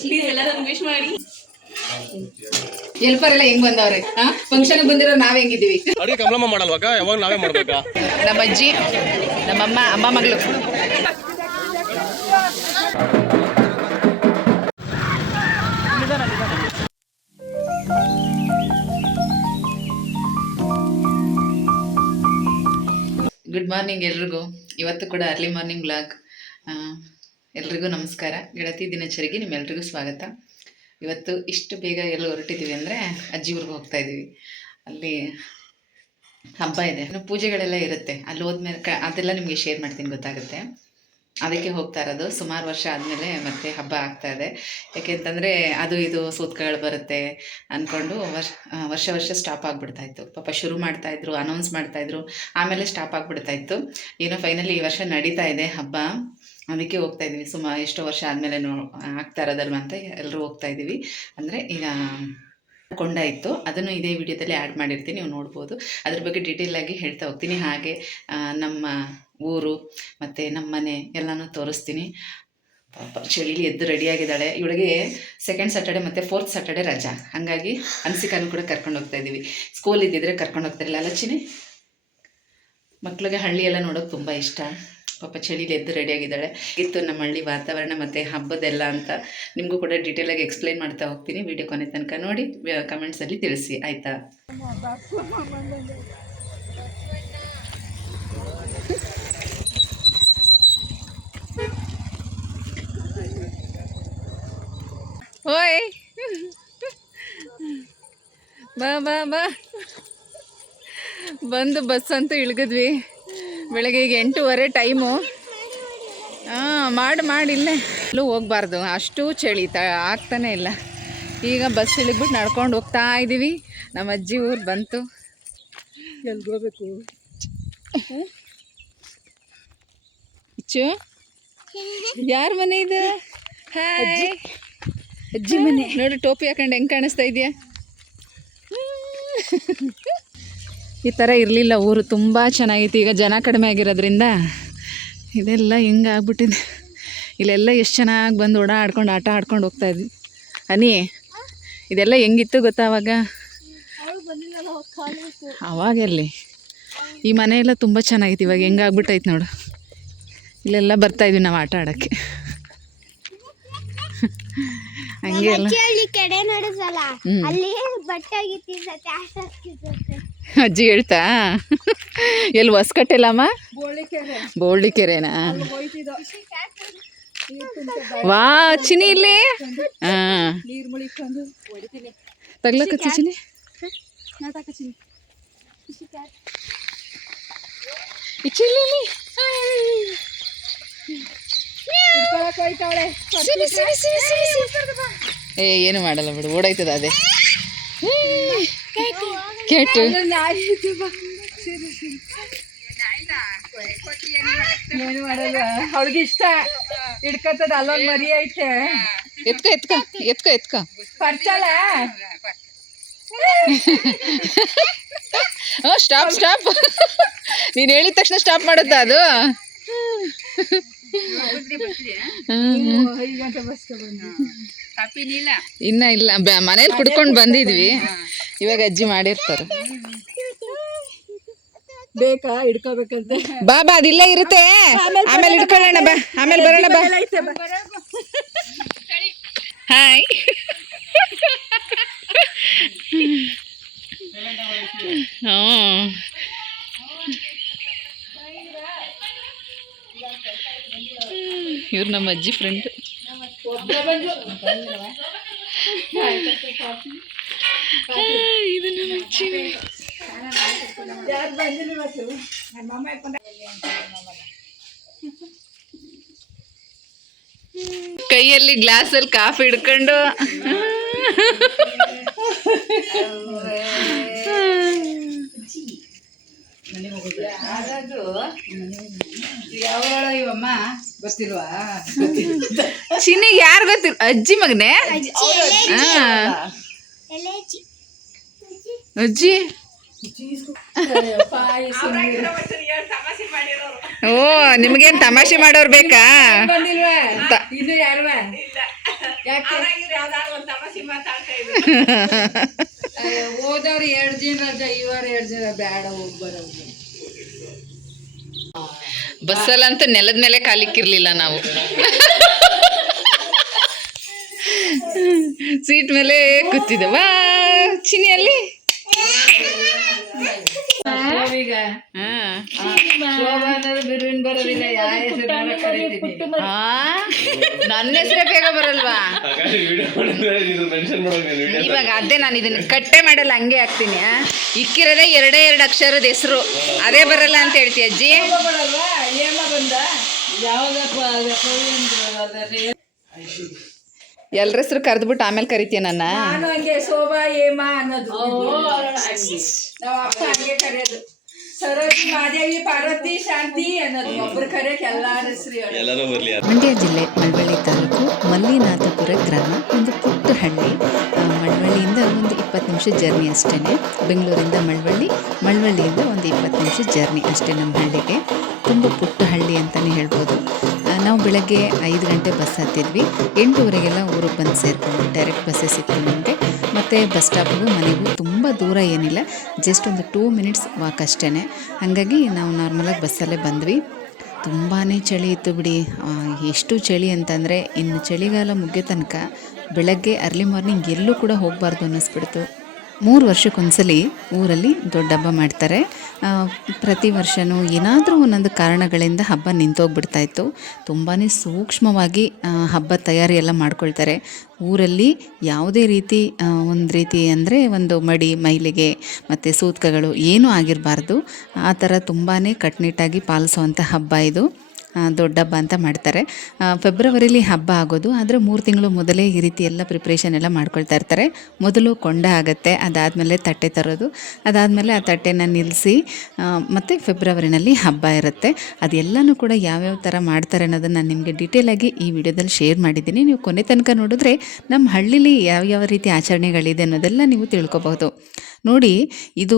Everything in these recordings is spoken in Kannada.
ಪ್ಲೀಸ್ ಎಲ್ಲರೂ ವಿಶ್ ಮಾಡಿ. ಎಲ್ಪರ್ ಎಲ್ಲ ಹೆಂಗ್ ಬಂದವ್ರೆ? ಫಂಕ್ಷನ್ ಬಂದಿರೋ ನಾವ್ ಹೆಂಗಿದ್ದೀವಿ ಅಡಿಗೆ ಕಮಲಮ್ಮ ಮಾಡಲ್ವಾಗ ಯಾವಾಗ ನಾವೇ ಮಾಡ್ಬೇಕಾ? ನಮ್ಮ ಅಜ್ಜಿ ನಮ್ಮಮ್ಮ ಅಮ್ಮ ಮಗಳು. ಗುಡ್ ಮಾರ್ನಿಂಗ್ ಎಲ್ರಿಗೂ. ಇವತ್ತು ಕೂಡ ಅರ್ಲಿ ಮಾರ್ನಿಂಗ್ ಬ್ಲಾಗ್ ಎಲ್ರಿಗೂ ನಮಸ್ಕಾರ. ಗೆಳತಿ ದಿನಚರಿಗೆ ನಿಮ್ಮೆಲ್ರಿಗೂ ಸ್ವಾಗತ. ಇವತ್ತು ಇಷ್ಟು ಬೇಗ ಎಲ್ಲ ಹೊರಟಿದ್ದೀವಿ ಅಂದರೆ ಅಜ್ಜಿ ಊರಿಗೆ ಹೋಗ್ತಾ ಇದ್ದೀವಿ. ಅಲ್ಲಿ ಹಬ್ಬ ಇದೆ. ಪೂಜೆಗಳೆಲ್ಲ ಇರುತ್ತೆ. ಅಲ್ಲಿ ಹೋದ್ಮೇಲೆ ಕ ಅದೆಲ್ಲ ನಿಮಗೆ ಶೇರ್ ಮಾಡ್ತೀನಿ ಗೊತ್ತಾಗುತ್ತೆ. ಅದಕ್ಕೆ ಹೋಗ್ತಾ ಇರೋದು. ಸುಮಾರು ವರ್ಷ ಆದಮೇಲೆ ಮತ್ತೆ ಹಬ್ಬ ಆಗ್ತಾ ಇದೆ. ಯಾಕೆಂತಂದರೆ ಅದು ಇದು ಸೂತ್ಕಗಳು ಬರುತ್ತೆ ಅಂದ್ಕೊಂಡು ವರ್ಷ ವರ್ಷ ವರ್ಷ ಸ್ಟಾಪ್ ಆಗಿಬಿಡ್ತಾ ಇತ್ತು. ಪಾಪ ಶುರು ಮಾಡ್ತಾಯಿದ್ರು ಅನೌನ್ಸ್ ಮಾಡ್ತಾಯಿದ್ರು ಆಮೇಲೆ ಸ್ಟಾಪ್ ಆಗಿಬಿಡ್ತಾ ಇತ್ತು. ಏನೋ ಫೈನಲಿ ಈ ವರ್ಷ ನಡೀತಾ ಇದೆ ಹಬ್ಬ. ಅದಕ್ಕೆ ಹೋಗ್ತಾ ಇದ್ದೀವಿ. ಸುಮಾರು ಎಷ್ಟೋ ವರ್ಷ ಆದಮೇಲೆ ನೋ, ಆಗ್ತಾ ಇರೋದಲ್ವ ಅಂತ ಎಲ್ಲರೂ ಹೋಗ್ತಾ ಇದ್ದೀವಿ. ಅಂದರೆ ಈಗ ಕೊಂಡ ಇತ್ತು. ಅದನ್ನು ಇದೇ ವಿಡಿಯೋದಲ್ಲಿ ಆ್ಯಡ್ ಮಾಡಿರ್ತೀನಿ, ನೀವು ನೋಡ್ಬೋದು. ಅದ್ರ ಬಗ್ಗೆ ಡೀಟೇಲಾಗಿ ಹೇಳ್ತಾ ಹೋಗ್ತೀನಿ. ಹಾಗೆ ನಮ್ಮ ಊರು ಮತ್ತು ನಮ್ಮ ಮನೆ ಎಲ್ಲನೂ ತೋರಿಸ್ತೀನಿ. ಪಾಪ, ಚಳಿಲಿ ಎದ್ದು ರೆಡಿಯಾಗಿದ್ದಾಳೆ ಇವಳಿಗೆ ಸೆಕೆಂಡ್ ಸ್ಯಾಟರ್ಡೆ ಮತ್ತು ಫೋರ್ತ್ ಸ್ಯಾಟರ್ಡೆ ರಜಾ. ಹಾಗಾಗಿ ಅನ್ಸಿಕಾನು ಕೂಡ ಕರ್ಕೊಂಡು ಹೋಗ್ತಾ ಇದ್ದೀವಿ. ಸ್ಕೂಲ್ ಇದ್ದಿದ್ರೆ ಕರ್ಕೊಂಡು ಹೋಗ್ತಾ ಇರಲಿಲ್ಲ. ಅಲಚಿನಿ ಮಕ್ಕಳಿಗೆ ಹಳ್ಳಿ ಎಲ್ಲ ನೋಡೋಕೆ ತುಂಬ ಇಷ್ಟ. ಪಾಪ ಚಳಿಲಿ ಎದ್ದು ರೆಡಿಯಾಗಿದ್ದಾಳೆ ಇತ್ತು ನಮ್ಮ ಹಳ್ಳಿ ವಾತಾವರಣ ಮತ್ತು ಹಬ್ಬದೆಲ್ಲ ಅಂತ ನಿಮಗೂ ಕೂಡ ಡೀಟೇಲಾಗಿ ಎಕ್ಸ್ಪ್ಲೈನ್ ಮಾಡ್ತಾ ಹೋಗ್ತೀನಿ. ವಿಡಿಯೋ ಕೊನೆ ತನಕ ನೋಡಿ ಕಮೆಂಟ್ಸಲ್ಲಿ ತಿಳಿಸಿ, ಆಯಿತಾ? ಓಯ್! ಬಾ ಬಾ ಬಾ. ಬಂದು ಬಸ್ ಅಂತೂ ಇಳ್ಗಿದ್ವಿ. ಬೆಳಗ್ಗೆ ಈಗ ಎಂಟೂವರೆ ಟೈಮು. ಹಾಂ ಮಾಡಿ ಮಾಡಿ ಇಲ್ಲೇ. ಎಲ್ಲೂ ಹೋಗ್ಬಾರ್ದು ಅಷ್ಟು ಚಳಿ ತ ಆಗ್ತಾನೆ ಇಲ್ಲ. ಈಗ ಬಸ್ ಇಳಿದ್ಬಿಟ್ಟು ನಡ್ಕೊಂಡು ಹೋಗ್ತಾ ಇದ್ದೀವಿ ನಮ್ಮ ಅಜ್ಜಿ ಊರು ಬಂತು. ಹೋಗ್ಬೇಕು? ಇಚ್ಚು ಯಾರ ಮನೆ ಇದು? ಹಾಯ್ ಅಜ್ಜಿ ಮನೆ. ನೋಡಿ ಟೋಪಿ ಹಾಕೊಂಡು ಹೆಂಗೆ ಕಾಣಿಸ್ತಾ ಇದೆಯಾ? ಈ ಥರ ಇರಲಿಲ್ಲ ಊರು ತುಂಬ ಚೆನ್ನಾಗಿತ್ತು. ಈಗ ಜನ ಕಡಿಮೆ ಆಗಿರೋದ್ರಿಂದ ಇದೆಲ್ಲ ಹಿಂಗೆ ಆಗ್ಬಿಟ್ಟಿದೆ. ಇಲ್ಲೆಲ್ಲ ಎಷ್ಟು ಚೆನ್ನಾಗಿ ಬಂದು ಓಡಾಡ್ಕೊಂಡು ಆಟ ಆಡ್ಕೊಂಡು ಹೋಗ್ತಾ ಇದ್ವಿ. ಅನಿ ಇದೆಲ್ಲ ಹೆಂಗಿತ್ತು ಗೊತ್ತಾ ಅವಾಗ? ಅವಾಗೆಲ್ಲಿ? ಈ ಮನೆಯೆಲ್ಲ ತುಂಬ ಚೆನ್ನಾಗಿತ್ತು ಇವಾಗ ಹೆಂಗೆ ಆಗ್ಬಿಟ್ಟೈತೆ ನೋಡು. ಇಲ್ಲೆಲ್ಲ ಬರ್ತಾಯಿದ್ವಿ ನಾವು ಆಟ ಆಡೋಕ್ಕೆ. ಹಂಗೆ ಎಲ್ಲ ಅಲ್ಲಿ ಅಜ್ಜಿ ಹೇಳ್ತಾ ಎಲ್ಲಿ ಹೊಸ್ಕಟ್ಟೆಲ್ಲಮ್ಮ ಬೋಳ್ಳಿ ಕೆರೆನಾ ವಾ ಚಿನಿ ಇಲ್ಲಿ? ಹಾಂ. ತಗ್ಲಕತ್ತಿ ಚಿನಿ. ಏ ಏನು ಮಾಡಲ್ಲ ಬಿಡು ಓಡೈತದ ಅದೇ. ಕೆಟ್ಟು ಏನು ಮಾಡಲ್ಲ? ಅವಳಿಗೆ ಇಷ್ಟ. ಹಿಡ್ಕತ್ತದ ಅಲ್ಲೊಂದು ಮರಿ ಐತೆ. ಎತ್ಕ ಎತ್ಕ ಎತ್ಕ ಎತ್ಕ. ಪರ್ಚಲ ಸ್ಟಾಪ್ ಸ್ಟಾಪ್ ನೀನು ಹೇಳಿದ ತಕ್ಷಣ ಸ್ಟಾಪ್ ಮಾಡುತ್ತಾ ಅದು? ಹ್ಮ್. ಇನ್ನ ಇಲ್ಲ. ಬ- ಮನೇಲಿ ಕುಡ್ಕೊಂಡು ಬಂದಿದ್ವಿ. ಇವಾಗ ಅಜ್ಜಿ ಮಾಡಿರ್ತಾರೆ. ಬೇಕಾ? ಹಿಡ್ಕೋಬೇಕಂತ. ಬಾ ಬಾ ಅದಿಲ್ಲ ಇರುತ್ತೆ. ಆಮೇಲೆ ಹಿಡ್ಕೊಳ್ಳೋಣ ಬಾ. ಆಮೇಲೆ ಬರೋಣ ಬಾ. ಹಾಯ್. ಹ್ಞೂ ಇವ್ರು ನಮ್ಮ ಅಜ್ಜಿ ಫ್ರೆಂಡ್ ಕೈಯಲ್ಲಿ ಗ್ಲಾಸಲ್ಲಿ ಕಾಫಿ ಹಿಡ್ಕೊಂಡು. ಯಾವ ಇವಮ್ಮ ಗೊತ್ತಿಲ್ವಾ? ಚಿನ್ನಿಗೆ ಯಾರು ಗೊತ್ತಿಲ್ಲ ಅಜ್ಜಿ ಮಗನೇ? ಅಜ್ಜಿ ಓ ನಿಮ್ಗೇನ್ ತಮಾಷೆ ಮಾಡೋರ್ ಬೇಕಾ? ಹೋದವ್ರು ಎರಡು ದಿನ ರಜಾ ಇವರು ಎರಡು ದಿನ ಬೇಡ ಹೋಗಿ ಬರೋದು ಬಸ್ಸಲ್ಲಂತೂ ನೆಲದ ಮೇಲೆ ಕಾಲಿಕ್ಕಿರ್ಲಿಲ್ಲ ನಾವು. ಸೀಟ್ ಮೇಲೆ ಕೂತಿದ್ದೆ. ವಾ ಚಿನಿಯಲ್ಲಿ. ನನ್ನ ಹೆಸರೇ ಬೇಗ ಬರಲ್ವಾ? ಮೆನ್ಷನ್ ಮಾಡೋದು ಇವಾಗ ಅದೇ ನಾನು ಇದನ್ನ ಕಟ್ಟೆ ಮಾಡಲ್ಲ ಹಂಗೆ ಹಾಕ್ತೀನಿ ಆ? ಇಕ್ಕಿರೋದೇ ಎರಡೇ ಎರಡು ಅಕ್ಷರದ ಹೆಸರು. ಅದೇ ಬರಲ್ಲ ಅಂತ ಹೇಳ್ತೀಯ ಅಜ್ಜಿ? ಬಂದ ಯಾವ್ದಪ್ಪ ಅದು ಪವಿತ್ರ ಅದರಲ್ಲಿ ಎಲ್ರ ಹೆಸರು ಕರೆದ್ಬಿಟ್ಟು ಆಮೇಲೆ ಕರಿತೀಯ ನನ್ನ? ನಾನು ಹಂಗೆ ಶೋಭಾ ಏಮ ಅನ್ನೋದು. ನಾವು ಅಪ್ಪ ಹಂಗೆ ಕರೆಯೋದು. ಸರೋಜಿ ಮಾದೇವಿ ಪಾರ್ವತಿ ಶಾಂತಿ ಅನ್ನೋದು. ಒಬ್ರು ಕರೆಯಕ್ಕೆ ಎಲ್ಲಾರ ಹೆಸರು ಹೇಳೋದು ಎಲ್ಲರೂ ಬರ್ಲಿ ಮಂಡ್ಯ ಜಿಲ್ಲೆ ಮಳವಳ್ಳಿ ತಾಲೂಕು ಮಲ್ಲಿನಾಥಪುರ ಗ್ರಾಮ. ಒಂದು ಪುಟ್ಟ ಹಳ್ಳಿ ಮಳವಳ್ಳಿಯಿಂದ ಒಂದು ಇಪ್ಪತ್ತು ನಿಮಿಷ ಜರ್ನಿ ಅಷ್ಟೇ ಬೆಂಗಳೂರಿಂದ ಮಳವಳ್ಳಿ ಮಳವಳ್ಳಿಯಿಂದ ಒಂದು ಇಪ್ಪತ್ತು ನಿಮಿಷ ಜರ್ನಿ ಅಷ್ಟೇ ನಮ್ಮ ಹಳ್ಳಿಗೆ. ತುಂಬ ಪುಟ್ಟ ಹಳ್ಳಿ ಅಂತಲೇ ಹೇಳ್ಬೋದು. ನಾವು ಬೆಳಗ್ಗೆ ಐದು ಗಂಟೆ ಬಸ್ ಹತ್ತಿದ್ವಿ. ಎಂಟೂವರೆಗೆಲ್ಲ ಊರಿಗೆ ಬಂದು ಸೇರಿಕೊಂಡು ಡೈರೆಕ್ಟ್ ಬಸ್ಸೇ ಸಿಕ್ತು ನಮಗೆ. ಮತ್ತು ಬಸ್ ಸ್ಟಾಪ್ಗೂ ಮನೆಗೂ ತುಂಬ ದೂರ ಏನಿಲ್ಲ. ಜಸ್ಟ್ ಒಂದು ಟೂ ಮಿನಿಟ್ಸ್ ವಾಕ್ ಅಷ್ಟೇ ಹಾಗಾಗಿ ನಾವು ನಾರ್ಮಲಾಗಿ ಬಸ್ಸಲ್ಲೇ ಬಂದ್ವಿ. ತುಂಬಾ ಚಳಿ ಇತ್ತು ಬಿಡಿ. ಎಷ್ಟು ಚಳಿ ಅಂತಂದರೆ ಇನ್ನು ಚಳಿಗಾಲ ಮುಗಿಯೋ ತನಕ ಬೆಳಗ್ಗೆ ಅರ್ಲಿ ಮಾರ್ನಿಂಗ್ ಎಲ್ಲೂ ಕೂಡ ಹೋಗಬಾರ್ದು ಅನ್ನಿಸ್ಬಿಡ್ತು. ಮೂರು ವರ್ಷಕ್ಕೊಂದ್ಸಲಿ ಊರಲ್ಲಿ ದೊಡ್ಡ ಹಬ್ಬ ಮಾಡ್ತಾರೆ. ಪ್ರತಿ ವರ್ಷವೂ ಏನಾದರೂ ಒಂದೊಂದು ಕಾರಣಗಳಿಂದ ಹಬ್ಬ ನಿಂತೋಗ್ಬಿಡ್ತಾ ಇತ್ತು. ತುಂಬಾ ಸೂಕ್ಷ್ಮವಾಗಿ ಹಬ್ಬ ತಯಾರಿ ಎಲ್ಲ ಮಾಡ್ಕೊಳ್ತಾರೆ. ಊರಲ್ಲಿ ಯಾವುದೇ ರೀತಿ ಒಂದು ರೀತಿ ಅಂದರೆ ಒಂದು ಮಡಿ, ಮೈಲಿಗೆ ಮತ್ತು ಸೂತ್ಕಗಳು ಏನೂ ಆಗಿರಬಾರ್ದು. ಆ ಥರ ತುಂಬಾ ಕಟ್ನಿಟ್ಟಾಗಿ ಪಾಲಿಸುವಂಥ ಹಬ್ಬ ಇದು. ದೊಡ್ಡ ಹಬ್ಬ ಅಂತ ಮಾಡ್ತಾರೆ. ಫೆಬ್ರವರಿಲಿ ಹಬ್ಬ ಆಗೋದು, ಆದರೆ ಮೂರು ತಿಂಗಳು ಮೊದಲೇ ಈ ರೀತಿ ಎಲ್ಲ ಪ್ರಿಪ್ರೇಷನ್ ಎಲ್ಲ ಮಾಡ್ಕೊಳ್ತಾ ಇರ್ತಾರೆ. ಮೊದಲು ಕೊಂಡ ಆಗುತ್ತೆ, ಅದಾದಮೇಲೆ ತಟ್ಟೆ ತರೋದು, ಅದಾದಮೇಲೆ ಆ ತಟ್ಟೆನ ನಿಲ್ಲಿಸಿ ಮತ್ತು ಫೆಬ್ರವರಿನಲ್ಲಿ ಹಬ್ಬ ಇರುತ್ತೆ. ಅದೆಲ್ಲನೂ ಕೂಡ ಯಾವ್ಯಾವ ಥರ ಮಾಡ್ತಾರೆ ಅನ್ನೋದನ್ನು ನಾನು ನಿಮಗೆ ಡೀಟೇಲಾಗಿ ಈ ವಿಡಿಯೋದಲ್ಲಿ ಶೇರ್ ಮಾಡಿದ್ದೀನಿ. ನೀವು ಕೊನೆ ತನಕ ನೋಡಿದ್ರೆ ನಮ್ಮ ಹಳ್ಳಿಲಿ ಯಾವ್ಯಾವ ರೀತಿ ಆಚರಣೆಗಳಿದೆ ಅನ್ನೋದೆಲ್ಲ ನೀವು ತಿಳ್ಕೊಬಹುದು. ನೋಡಿ, ಇದು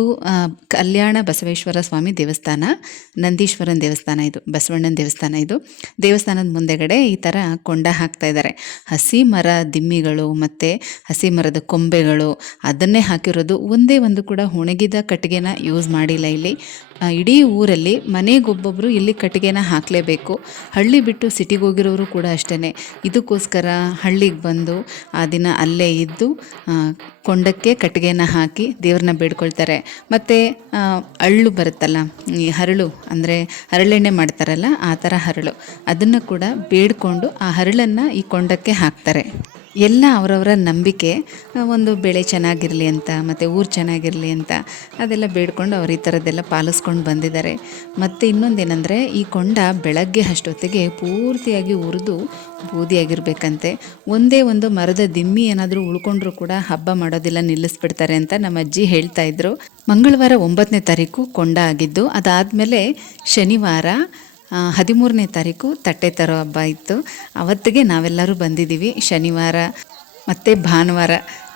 ಕಲ್ಯಾಣ ಬಸವೇಶ್ವರ ಸ್ವಾಮಿ ದೇವಸ್ಥಾನ, ನಂದೀಶ್ವರನ ದೇವಸ್ಥಾನ ಇದು, ಬಸವಣ್ಣನ ದೇವಸ್ಥಾನ. ಇದು. ದೇವಸ್ಥಾನದ ಮುಂದೆಗಡೆ ಈ ಥರ ಕೊಂಡ ಹಾಕ್ತಾ ಇದ್ದಾರೆ ಹಸಿ ಮರ ದಿಮ್ಮಿಗಳು ಮತ್ತು ಹಸಿ ಮರದ ಕೊಂಬೆಗಳು ಅದನ್ನೇ ಹಾಕಿರೋದು ಒಂದೇ ಒಂದು ಕೂಡ ಒಣಗಿದ ಕಟ್ಟಿಗೆನ ಯೂಸ್ ಮಾಡಿಲ್ಲ ಇಲ್ಲಿ. ಇಡೀ ಊರಲ್ಲಿ ಮನೆಗೊಬ್ಬೊಬ್ಬರು ಇಲ್ಲಿ ಕಟ್ಟಿಗೆನ ಹಾಕಲೇಬೇಕು. ಹಳ್ಳಿ ಬಿಟ್ಟು ಸಿಟಿಗೆ ಹೋಗಿರೋರು ಕೂಡ ಅಷ್ಟೇ ಇದಕ್ಕೋಸ್ಕರ ಹಳ್ಳಿಗೆ ಬಂದು ಆ ದಿನ ಅಲ್ಲೇ ಇದ್ದು ಕೊಂಡಕ್ಕೆ ಕಟ್ಟಿಗೆನ ಹಾಕಿ ದೇವ್ರನ್ನ ಬೇಡ್ಕೊಳ್ತಾರೆ. ಮತ್ತು ಅಳ್ಳು ಬರುತ್ತಲ್ಲ, ಈ ಹರಳು ಅಂದರೆ ಹರಳೆಣ್ಣೆ ಮಾಡ್ತಾರಲ್ಲ, ಆ ಥರ ಹರಳು. ಅದನ್ನು ಕೂಡ ಬೇಡ್ಕೊಂಡು ಆ ಹರಳನ್ನು ಈ ಕೊಂಡಕ್ಕೆ ಹಾಕ್ತಾರೆ. ಎಲ್ಲ ಅವರವರ ನಂಬಿಕೆ ಒಂದು ಬೆಳೆ ಚೆನ್ನಾಗಿರಲಿ ಅಂತ, ಮತ್ತು ಊರು ಚೆನ್ನಾಗಿರಲಿ ಅಂತ, ಅದೆಲ್ಲ ಬೇಡ್ಕೊಂಡು ಅವ್ರು ಈ ಥರದ್ದೆಲ್ಲ ಪಾಲಿಸ್ಕೊಂಡು ಬಂದಿದ್ದಾರೆ. ಮತ್ತು ಇನ್ನೊಂದೇನೆಂದರೆ, ಈ ಕೊಂಡ ಬೆಳಗ್ಗೆ ಅಷ್ಟೊತ್ತಿಗೆ ಪೂರ್ತಿಯಾಗಿ ಉರಿದು ಬೂದಿಯಾಗಿರ್ಬೇಕಂತೆ. ಒಂದೇ ಒಂದು ಮರದ ದಿಮ್ಮಿ ಏನಾದರೂ ಉಳ್ಕೊಂಡ್ರೂ ಕೂಡ ಹಬ್ಬ ಮಾಡೋದಿಲ್ಲ, ನಿಲ್ಲಿಸ್ಬಿಡ್ತಾರೆ ಅಂತ ನಮ್ಮ ಅಜ್ಜಿ ಹೇಳ್ತಾ ಇದ್ರು. ಮಂಗಳವಾರ ಒಂಬತ್ತನೇ ತಾರೀಕು ಕೊಂಡ ಆಗಿದ್ದು, ಅದಾದಮೇಲೆ ಶನಿವಾರ ಹದಿಮೂರನೇ ತಾರೀಕು ತಟ್ಟೆ ತರೋ ಹಬ್ಬ ಇತ್ತು. ಅವತ್ತಿಗೆ ನಾವೆಲ್ಲರೂ ಬಂದಿದ್ದೀವಿ. ಶನಿವಾರ ಮತ್ತು ಭಾನುವಾರ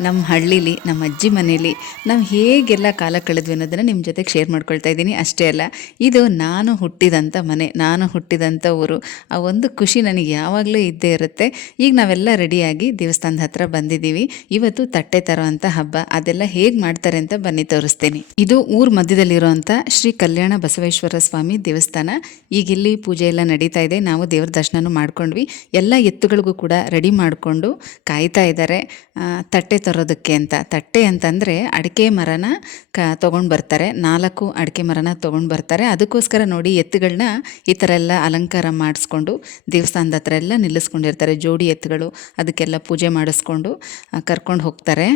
ನಮ್ಮ ಹಳ್ಳೀಲಿ, ನಮ್ಮ ಅಜ್ಜಿ ಮನೇಲಿ ನಾವು ಹೇಗೆಲ್ಲ ಕಾಲ ಕಳೆದ್ವಿ ಅನ್ನೋದನ್ನು ನಿಮ್ಮ ಜೊತೆಗೆ ಶೇರ್ ಮಾಡ್ಕೊಳ್ತಾ ಇದ್ದೀನಿ. ಅಷ್ಟೇ ಅಲ್ಲ, ಇದು ನಾನು ಹುಟ್ಟಿದಂಥ ಮನೆ, ನಾನು ಹುಟ್ಟಿದಂಥ ಊರು, ಆ ಒಂದು ಖುಷಿ ನನಗೆ ಯಾವಾಗಲೂ ಇದ್ದೇ ಇರುತ್ತೆ. ಈಗ ನಾವೆಲ್ಲ ರೆಡಿಯಾಗಿ ದೇವಸ್ಥಾನದ ಹತ್ರ ಬಂದಿದ್ದೀವಿ. ಇವತ್ತು ತಟ್ಟೆ ತರುವಂಥ ಹಬ್ಬ, ಅದೆಲ್ಲ ಹೇಗೆ ಮಾಡ್ತಾರೆ ಅಂತ ಬನ್ನಿ, ತೋರಿಸ್ತೀನಿ. ಇದು ಊರ ಮಧ್ಯದಲ್ಲಿರುವಂಥ ಶ್ರೀ ಕಲ್ಯಾಣ ಬಸವೇಶ್ವರ ಸ್ವಾಮಿ ದೇವಸ್ಥಾನ. ಈಗ ಇಲ್ಲಿ ಪೂಜೆ ಎಲ್ಲ ನಡೀತಾ ಇದೆ. ನಾವು ದೇವ್ರ ದರ್ಶನನೂ ಮಾಡ್ಕೊಂಡ್ವಿ. ಎಲ್ಲ ಎತ್ತುಗಳಿಗೂ ಕೂಡ ರೆಡಿ ಮಾಡಿಕೊಂಡು ಕಾಯ್ತಾ ಇದ್ದಾರೆ ತಟ್ಟೆ ತರೋದಕ್ಕೆ ಅಂತ. ತಟ್ಟೆ ಅಂತಂದರೆ ಅಡಿಕೆ ಮರನ ಕ, ತೊಗೊಂಡು ಬರ್ತಾರೆ. ನಾಲ್ಕು ಅಡಿಕೆ ಮರನ ತೊಗೊಂಡು ಬರ್ತಾರೆ. ಅದಕ್ಕೋಸ್ಕರ ನೋಡಿ ಎತ್ತುಗಳನ್ನ ಈ ಥರ ಎಲ್ಲ ಅಲಂಕಾರ ಮಾಡಿಸ್ಕೊಂಡು ದೇವಸ್ಥಾನದ ಹತ್ರ ಎಲ್ಲ ನಿಲ್ಲಿಸ್ಕೊಂಡಿರ್ತಾರೆ. ಜೋಡಿ ಎತ್ತುಗಳು ಅದಕ್ಕೆಲ್ಲ ಪೂಜೆ ಮಾಡಿಸ್ಕೊಂಡು ಕರ್ಕೊಂಡು ಹೋಗ್ತಾರೆ.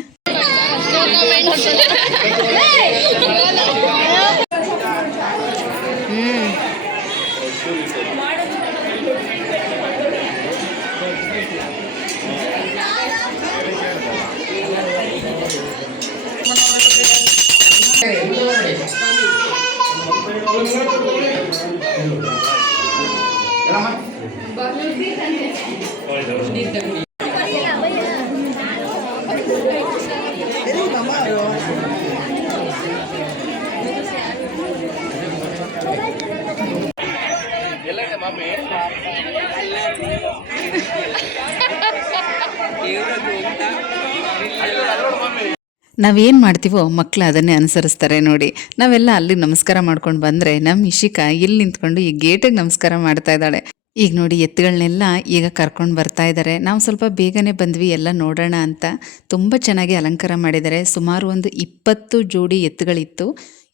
ನಾವೇನು ಮಾಡ್ತೀವೋ ಮಕ್ಕಳು ಅದನ್ನೇ ಅನುಸರಿಸ್ತಾರೆ ನೋಡಿ. ನಾವೆಲ್ಲ ಅಲ್ಲಿ ನಮಸ್ಕಾರ ಮಾಡ್ಕೊಂಡು ಬಂದರೆ ನಮ್ಮ ಇಶಿಕಾ ಇಲ್ಲಿ ನಿಂತ್ಕೊಂಡು ಈ ಗೇಟಿಗೆ ನಮಸ್ಕಾರ ಮಾಡ್ತಾ ಇದ್ದಾಳೆ. ಈಗ ನೋಡಿ ಎತ್ತುಗಳನ್ನೆಲ್ಲ ಈಗ ಕರ್ಕೊಂಡು ಬರ್ತಾ ಇದ್ದಾರೆ. ನಾವು ಸ್ವಲ್ಪ ಬೇಗನೆ ಬಂದ್ವಿ, ಎಲ್ಲ ನೋಡೋಣ ಅಂತ. ತುಂಬ ಚೆನ್ನಾಗಿ ಅಲಂಕಾರ ಮಾಡಿದ್ದಾರೆ. ಸುಮಾರು ಒಂದು ಇಪ್ಪತ್ತು ಜೋಡಿ ಎತ್ತುಗಳಿತ್ತು.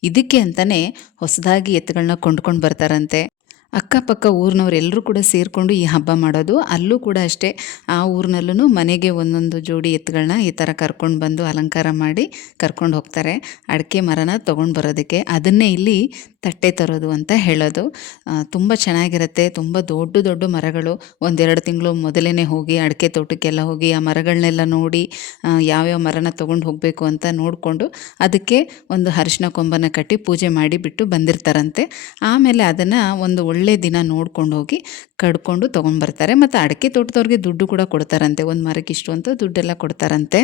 ಇದಕ್ಕೆ ಅಂತಲೇ ಹೊಸದಾಗಿ ಎತ್ತುಗಳನ್ನ ಕೊಂಡ್ಕೊಂಡು ಬರ್ತಾರಂತೆ. ಅಕ್ಕಪಕ್ಕ ಊರಿನವರೆಲ್ಲರೂ ಕೂಡ ಸೇರಿಕೊಂಡು ಈ ಹಬ್ಬ ಮಾಡೋದು. ಅಲ್ಲೂ ಕೂಡ ಅಷ್ಟೇ, ಆ ಊರಿನಲ್ಲೂ ಮನೆಗೆ ಒಂದೊಂದು ಜೋಡಿ ಎತ್ತುಗಳನ್ನ ಈ ಥರ ಕರ್ಕೊಂಡು ಬಂದು ಅಲಂಕಾರ ಮಾಡಿ ಕರ್ಕೊಂಡು ಹೋಗ್ತಾರೆ. ಅಡಿಕೆ ಮರನ ತೊಗೊಂಡು ಬರೋದಕ್ಕೆ. ಅದನ್ನೇ ಇಲ್ಲಿ ತಟ್ಟೆ ತರೋದು ಅಂತ ಹೇಳೋದು. ತುಂಬ ಚೆನ್ನಾಗಿರುತ್ತೆ. ತುಂಬ ದೊಡ್ಡ ದೊಡ್ಡ ಮರಗಳು. ಒಂದೆರಡು ತಿಂಗಳು ಮೊದಲೇ ಹೋಗಿ ಅಡಿಕೆ ತೋಟಕ್ಕೆಲ್ಲ ಹೋಗಿ ಆ ಮರಗಳನ್ನೆಲ್ಲ ನೋಡಿ ಯಾವ್ಯಾವ ಮರನ ತೊಗೊಂಡು ಹೋಗಬೇಕು ಅಂತ ನೋಡಿಕೊಂಡು ಅದಕ್ಕೆ ಒಂದು ಅರಿಶಿನ ಕೊಂಬನ ಕಟ್ಟಿ ಪೂಜೆ ಮಾಡಿ ಬಿಟ್ಟು ಬಂದಿರ್ತಾರಂತೆ. ಆಮೇಲೆ ಅದನ್ನು ಒಂದು ದಿನ ನೋಡ್ಕೊಂಡು ಹೋಗಿ ಕಡ್ಕೊಂಡು ತೊಗೊಂಡ್ಬರ್ತಾರೆ ಮತ್ತು ಅಡಿಕೆ ತೋಟದವ್ರಿಗೆ ದುಡ್ಡು ಕೂಡ ಕೊಡ್ತಾರಂತೆ. ಒಂದು ಮರಕ್ಕೆ ಇಷ್ಟು ಅಂತ ದುಡ್ಡೆಲ್ಲ ಕೊಡ್ತಾರಂತೆ.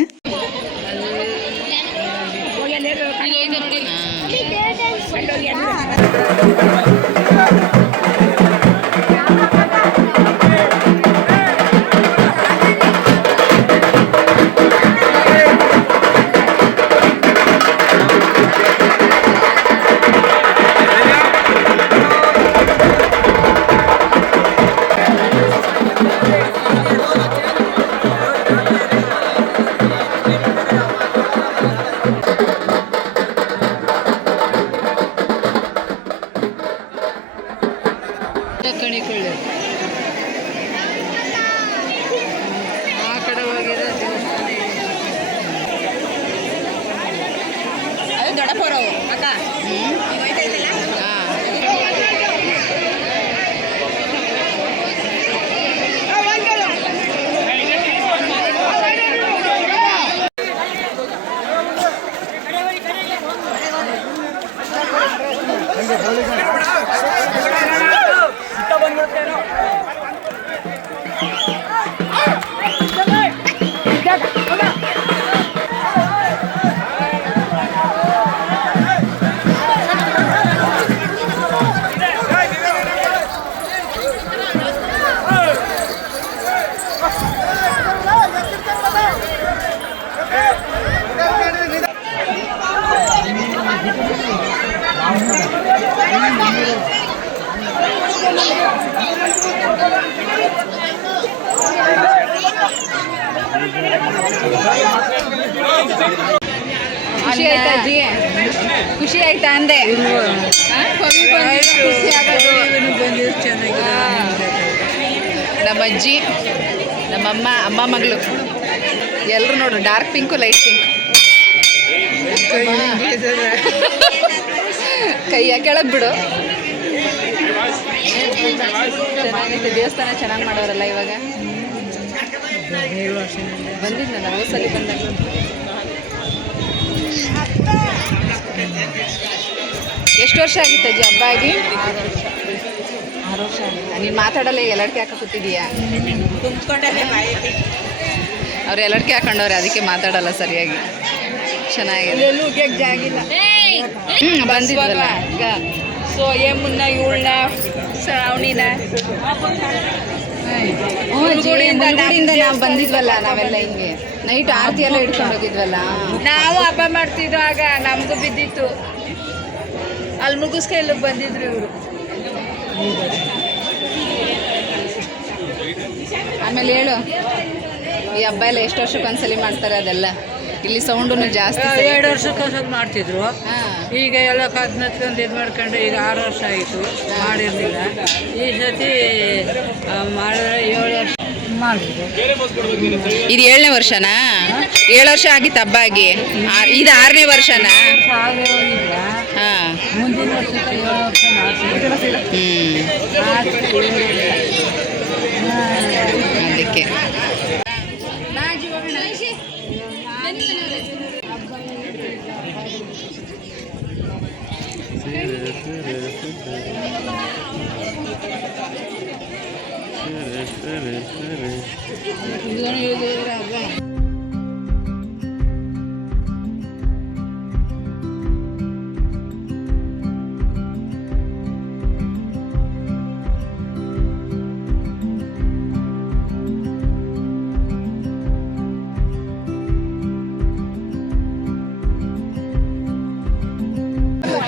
कळले. ಖುಷಿ ಆಯ್ತಾ ಅಜ್ಜಿ? ಖುಷಿ ಆಯ್ತಾ ಅಂದೆ? ಖುಷಿ. ನಮ್ಮ ಅಜ್ಜಿ, ನಮ್ಮಮ್ಮ, ಅಮ್ಮ ಮಗಳು. ಎಲ್ಲರೂ ನೋಡು ಡಾರ್ಕ್ ಪಿಂಕು, ಲೈಟ್ ಪಿಂಕ್. ಕೈಯ ಕೆಳಗೆ ಬಿಡು. ಚೆನ್ನಾಗೈತೆ ದೇವಸ್ಥಾನ ಚೆನ್ನಾಗಿ ಮಾಡೋರಲ್ಲ ಇವಾಗ. ಬಂದಿದ್ನಲ್ಲ ಸಲ ಬಂದಾಗ. ಎಷ್ಟು ವರ್ಷ ಆಗಿತ್ತು ಅಜ್ಜಿ ಹಬ್ಬ ಆಗಿ? ಆರು ವರ್ಷ ಆಗಿಲ್ಲ ನೀನು ಮಾತಾಡಲ್ಲ ಎಲ್ಲಡ್ಕೆ ಹಾಕ ಕೂತಿದೀಯಾ? ಅವ್ರು ಎಲ್ಲಡ್ಕೆ ಹಾಕೊಂಡವ್ರೆ ಅದಕ್ಕೆ ಮಾತಾಡಲ್ಲ ಸರಿಯಾಗಿ. ಚೆನ್ನಾಗಿದೆ. ಜಾಗಿಲ್ಲ ಹ್ಞೂ ಬಂದಿದ್ವಲ್ಲ ಈಗ. ಸೊ ಏಮನ್ನ ಇವಳನ್ನ ಶ್ರಾವಣಿನ. ಮುಳುಗುಡಿಯಿಂದ ನಾವು ಬಂದಿದ್ವಲ್ಲ ನಾವೆಲ್ಲ ಹಿಂಗೆ. ನೈಟ್ ಆರತಿ ಎಲ್ಲ ಹಿಡ್ಕೊಂಡು ಹೋಗಿದ್ವಲ್ಲ. ನಾವು ಹಬ್ಬ ಮಾಡ್ತಿದ್ವು ಆಗ ನಮಗೂ ಬಿದ್ದಿತ್ತು. ಅಲ್ಲಿ ಮುಗಿಸ್ಕೆ ಇಲ್ಲಿಗೆ ಬಂದಿದ್ರು ಇವರು. ಆಮೇಲೆ ಹೇಳು ಈ ಹಬ್ಬ ಎಲ್ಲ ಎಷ್ಟು ವರ್ಷಕ್ಕೆ ಒಂದ್ಸಲಿ ಮಾಡ್ತಾರೆ ಅದೆಲ್ಲ? ಇಲ್ಲಿ ಸೌಂಡು ಜಾಸ್ತಿ ಎರಡು ವರ್ಷಕ್ಕೊಂದ್ಸಲ ಮಾಡ್ತಿದ್ರು. ಈಗ ಎಲ್ಲ ಕದ್ನತ್ಕೊಂಡು ಇದು ಮಾಡ್ಕೊಂಡು ಈಗ ಆರು ವರ್ಷ ಆಯಿತು. ಮಾಡಿರಲಿಲ್ಲ. ಈ ಸತಿ ಮಾಡಿದ್ರೆ ಏಳು ವರ್ಷ ಇದು ಏಳನೇ ವರ್ಷನಾ? ಏಳು ವರ್ಷ ಆಗಿತ್ತು ಹಬ್ಬ ಆಗಿ. ಇದು ಆರನೇ ವರ್ಷನಾ? ಹ್ಮ್ ಅದಕ್ಕೆ ಹಾಂ. ವರ್ಷಕ್ಕೆ